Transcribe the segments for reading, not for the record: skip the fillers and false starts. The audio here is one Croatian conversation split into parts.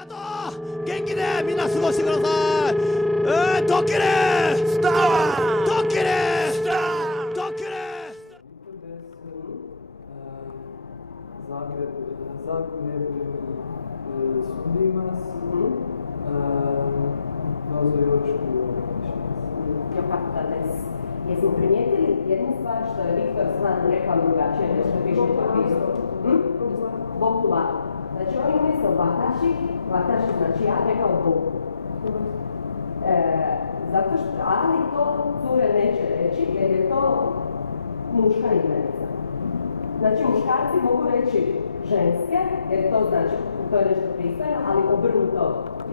がとう。元気でみんな過ごしてください。ドッキリスタードッキリスタードッキリZagrebu sudima su Nozojočku. Jo kako des. Jesmo primijetili jednu stvar što je Viktor Slan rekao drugačije, nešto piše po pismu? Bokula. Znači oni umjesto vataši znači ja rekao boku. Zato što, ali to cure neće reći jer je to muška imenica. Znači muškarci mogu reći ženske, jer to znači, to je nešto pristojno, ali obrnuto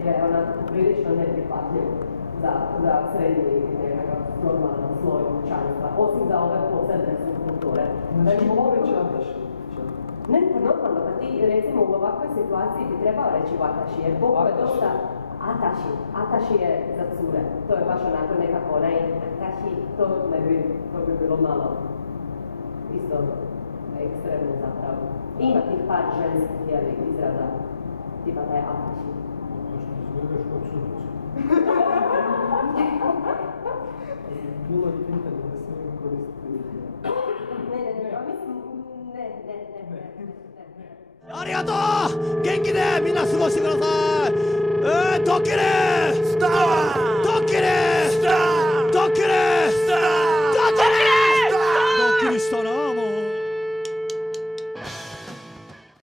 je onako prilično neprihvatljivo za srednji nekakav normalan sloj kućanstva, osim za ove posebne subkulture. Znači mogu reći ataši? Ne, pa normalno, pa ti recimo u ovakvoj situaciji bi trebao reći vataši, jer Bog je dosta ataši je za cure, to je baš onako nekako onaj ataši, to bi bilo malo isto ekstremno zapravo. Ima tih par ženskih izraza, tipa taj ataši. Izgledaš kao curicu. Bilo je pitanje da se im koristiti. Ne, mislim, ne. ありがとう。元気でみんな過ごしてください。ドッキリ